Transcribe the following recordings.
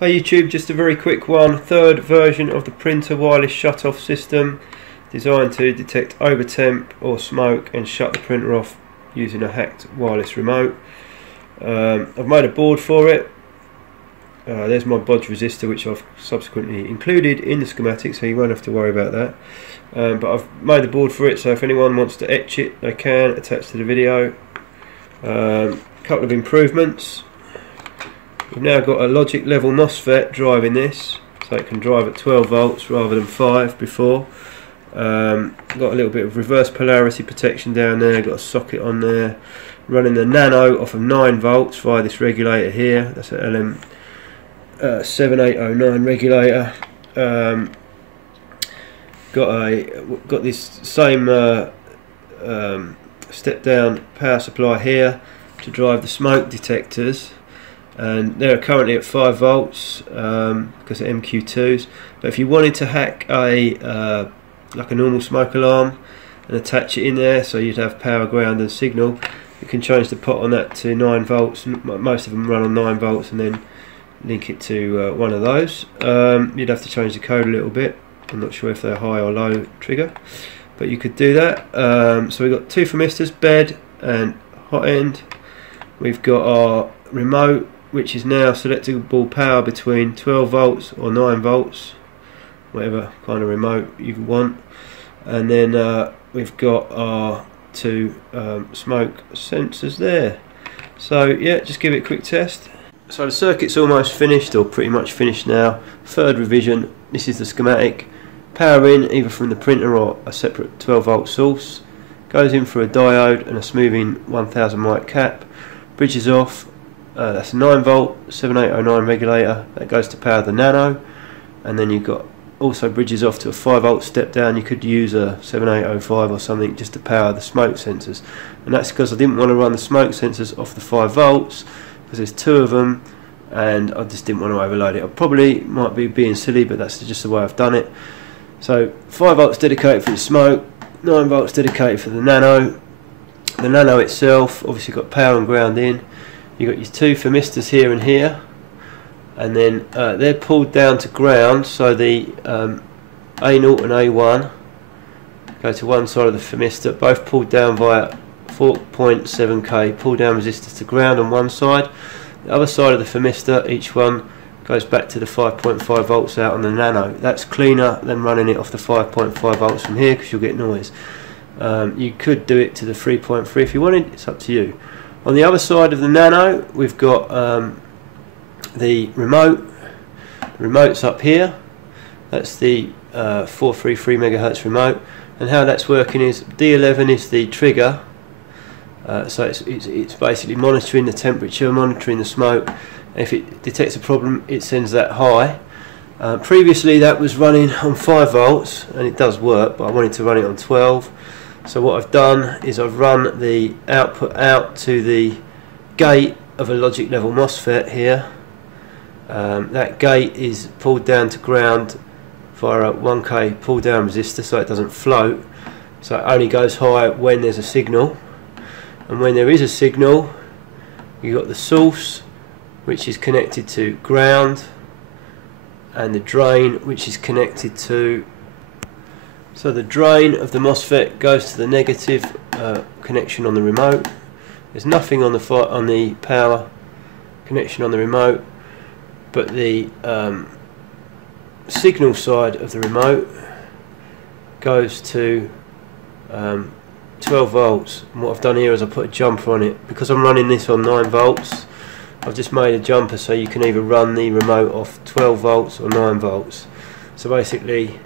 Hi YouTube, just a very quick one. Third version of the printer wireless shutoff system, designed to detect over temp or smoke and shut the printer off using a hacked wireless remote. I've made a board for it. There's my bodge resistor, which I've subsequently included in the schematic, so you won't have to worry about that. But I've made a board for it, so if anyone wants to etch it, they can, attach to the video. Couple of improvements. We've now got a logic level MOSFET driving this, so it can drive at 12 volts rather than 5 before. Got a little bit of reverse polarity protection down there, got a socket on there, running the nano off of 9 volts via this regulator here. That's an LM7809 regulator. Got this same step down power supply here to drive the smoke detectors, and they're currently at 5 volts because they're MQ2s. But if you wanted to hack a like a normal smoke alarm and attach it in there, so you'd have power, ground and signal, you can change the pot on that to 9 volts. Most of them run on 9 volts and then link it to one of those. You'd have to change the code a little bit. I'm not sure if they're high or low trigger, but you could do that. So we've got 2 thermistors, bed and hot end. We've got our remote, which is now selectable power between 12 volts or 9 volts, whatever kind of remote you want. And then we've got our 2 smoke sensors there. So yeah, just give it a quick test. So the circuit's almost finished, or pretty much finished now. Third revision. This is the schematic. Power in either from the printer or a separate 12 volt source. Goes in through a diode and a smoothing 1000 mic cap. Bridges off. That's a 9 volt 7809 regulator that goes to power the nano, and then you've got also bridges off to a 5 volt step down. You could use a 7805 or something just to power the smoke sensors, and that's because I didn't want to run the smoke sensors off the 5 volts because there's 2 of them and I just didn't want to overload it. I probably might be being silly, but that's just the way I've done it. So 5 volts dedicated for the smoke, 9 volts dedicated for the nano. The nano itself obviously got power and ground in. You've got your 2 thermistors here and here, and then they're pulled down to ground, so the A0 and A1 go to one side of the thermistor, both pulled down via 4.7k pull down resistors to ground on one side. The other side of the thermistor, each one goes back to the 5.5 volts out on the nano. That's cleaner than running it off the 5.5 volts from here because you'll get noise. You could do it to the 3.3 if you wanted, it's up to you. On the other side of the nano, we've got the remote. The remote's up here. That's the 433 megahertz remote, and how that's working is D11 is the trigger. So it's basically monitoring the temperature, monitoring the smoke. And if it detects a problem, it sends that high. Previously, that was running on 5 volts, and it does work, but I wanted to run it on 12. So what I've done is I've run the output out to the gate of a logic level MOSFET here. That gate is pulled down to ground via a 1k pull down resistor, so it doesn't float. So it only goes high when there's a signal. And when there is a signal, you've got the source, which is connected to ground, and the drain, which is connected to... So the drain of the MOSFET goes to the negative connection on the remote. There's nothing on the power connection on the remote, but the signal side of the remote goes to 12 volts. And what I've done here is I put a jumper on it. Because I'm running this on 9 volts, I've just made a jumper so you can either run the remote off 12 volts or 9 volts. So basically,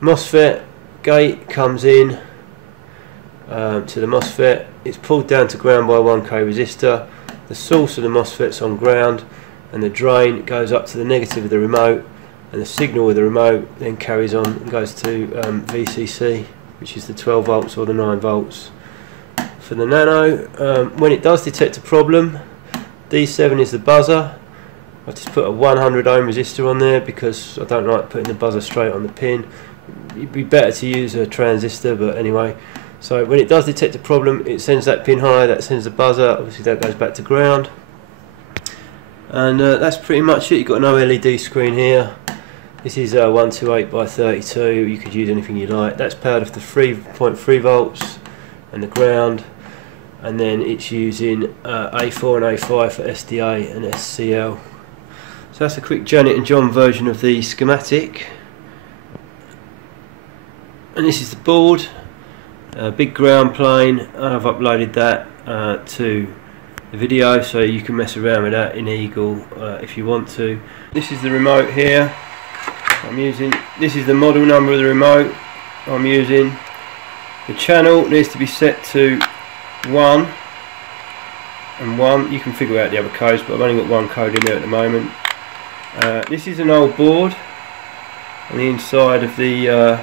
MOSFET gate comes in to the MOSFET, it's pulled down to ground by a 1k resistor, the source of the MOSFET's on ground, and the drain goes up to the negative of the remote, and the signal of the remote then carries on and goes to VCC, which is the 12 volts or the 9 volts. For the nano, when it does detect a problem, D7 is the buzzer. I've just put a 100 ohm resistor on there because I don't like putting the buzzer straight on the pin. It'd be better to use a transistor, but anyway. So when it does detect a problem, it sends that pin high, that sends the buzzer, obviously that goes back to ground. And that's pretty much it. You've got no LED screen here. This is 128 by 32. You could use anything you like. That's powered off the 3.3 volts and the ground, and then it's using A4 and A5 for SDA and SCL. So that's a quick Janet and John version of the schematic. And this is the board, big ground plane, and I've uploaded that to the video, so you can mess around with that in Eagle if you want to. This is the remote here I'm using. This is the model number of the remote I'm using. The channel needs to be set to 1 and 1. You can figure out the other codes, but I've only got one code in there at the moment. This is an old board on the inside of the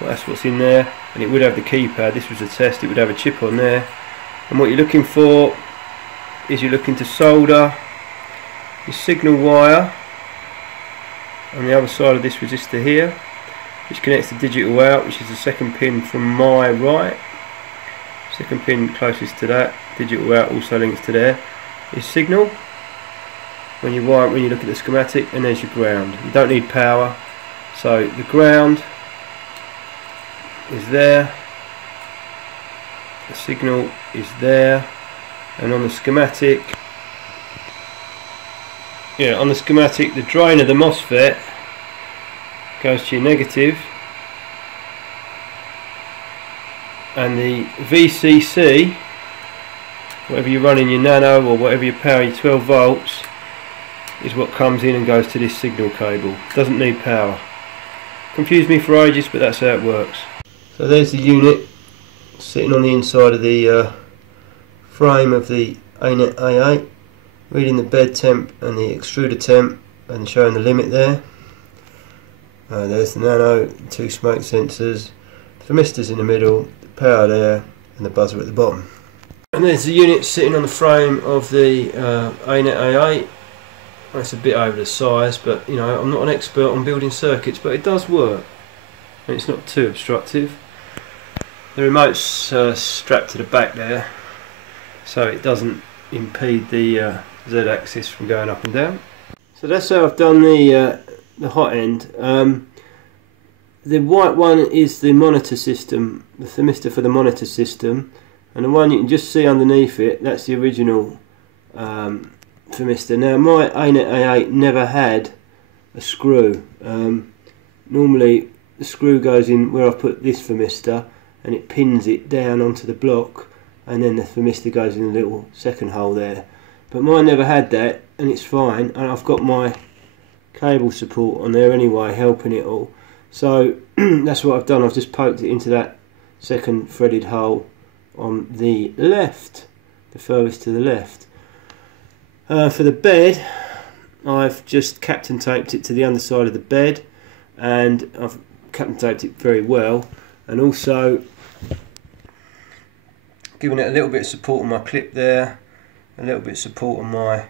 well, that's what's in there, and it would have the keypad. This was a test. It would have a chip on there, and what you're looking for is you're looking to solder your signal wire on the other side of this resistor here, which connects the digital out, which is the second pin from my right. Second pin closest to that, digital out also links to there, is signal when you look at the schematic, and there's your ground. You don't need power, so the ground is there, the signal is there, and on the schematic, the drain of the MOSFET goes to your negative, and the VCC, whatever you run in your nano or whatever you power your 12 volts, is what comes in and goes to this signal cable. Doesn't need power. Confused me for ages, but that's how it works. So there's the unit sitting on the inside of the frame of the Anet A8, reading the bed temp and the extruder temp and showing the limit there. There's the nano, 2 smoke sensors, the thermistors in the middle, the power there, and the buzzer at the bottom. And there's the unit sitting on the frame of the Anet A8. That's a bit over the size, but you know, I'm not an expert on building circuits, but it does work and it's not too obstructive. The remote's strapped to the back there, so it doesn't impede the Z-axis from going up and down. So that's how I've done the hot end. The white one is the monitor system, the thermistor for the monitor system, and the one you can just see underneath it, that's the original thermistor. Now my Anet A8 never had a screw. Normally the screw goes in where I put this thermistor and it pins it down onto the block, and then the thermistor goes in a little second hole there. But mine never had that, and it's fine, and I've got my cable support on there anyway helping it all. So that's what I've done. I've just poked it into that second threaded hole on the left, the furthest to the left. For the bed, I've just Captain taped it to the underside of the bed, and I've Captain taped it very well, and also given it a little bit of support on my clip there, a little bit of support on my, I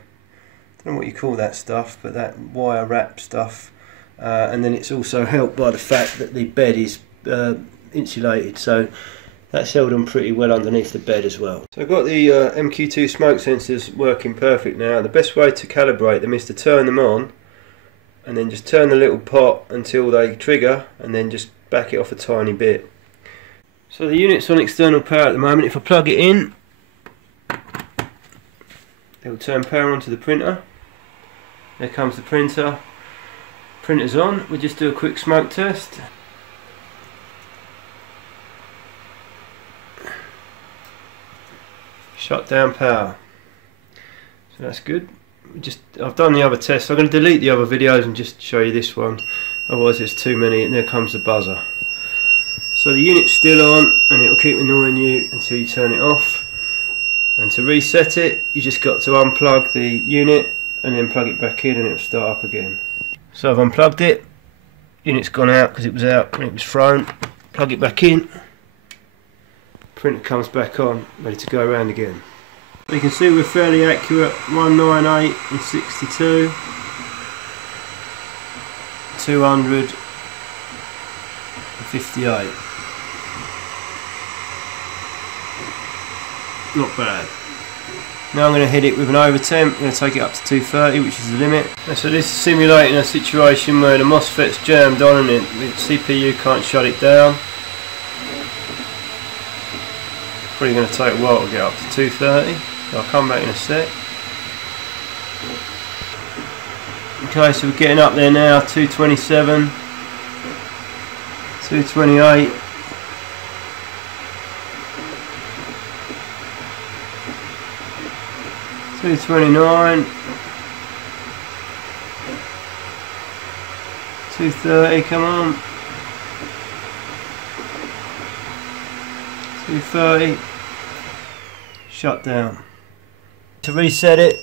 don't know what you call that stuff, but that wire wrap stuff, and then it's also helped by the fact that the bed is insulated, so that's held on pretty well underneath the bed as well. So I've got the MQ2 smoke sensors working perfect now. The best way to calibrate them is to turn them on and then just turn the little pot until they trigger, and then just back it off a tiny bit. So the unit's on external power at the moment. If I plug it in, it will turn power onto the printer. There comes the printer. Printer's on. We'll just do a quick smoke test. Shut down power. So that's good. I've done the other tests. I'm going to delete the other videos and just show you this one. Otherwise there's too many, and there comes the buzzer. So the unit's still on, and it'll keep annoying you until you turn it off. And to reset it, you just got to unplug the unit and then plug it back in, and it'll start up again. So I've unplugged it. Unit's gone out because it was out when it was thrown. Plug it back in. Printer comes back on, ready to go around again. You can see we're fairly accurate. 198 and 62. 258. Not bad. Now I'm going to hit it with an over-temp. I'm going to take it up to 230, which is the limit. And so this is simulating a situation where the MOSFET's jammed on and the CPU can't shut it down. Probably going to take a while to get up to 230. So I'll come back in a sec. Okay, so we're getting up there now, 227, 228. 229, 230, come on, 230, shut down. To reset it,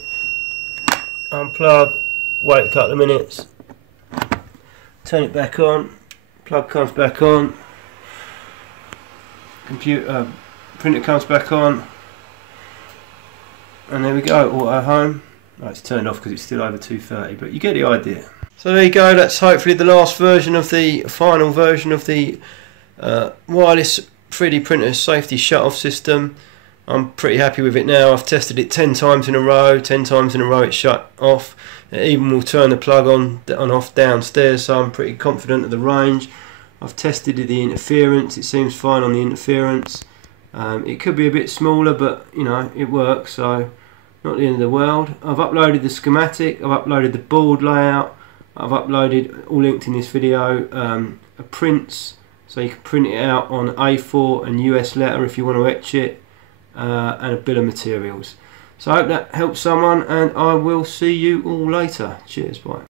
unplug, wait a couple of minutes, turn it back on, plug comes back on, printer comes back on. And there we go, auto home. Oh, it's turned off because it's still over 230, but you get the idea. So there you go, that's hopefully the last version of the final version of the wireless 3D printer safety shut-off system. I'm pretty happy with it now. I've tested it 10 times in a row. 10 times in a row it shut off. It even will turn the plug on and off downstairs, so I'm pretty confident of the range. I've tested the interference, it seems fine on the interference. It could be a bit smaller, but you know, it works, so not the end of the world. I've uploaded the schematic, I've uploaded the board layout, I've uploaded, all linked in this video, prints, so you can print it out on A4 and US letter if you want to etch it, and a bill of materials. So I hope that helps someone, and I will see you all later. Cheers, bye.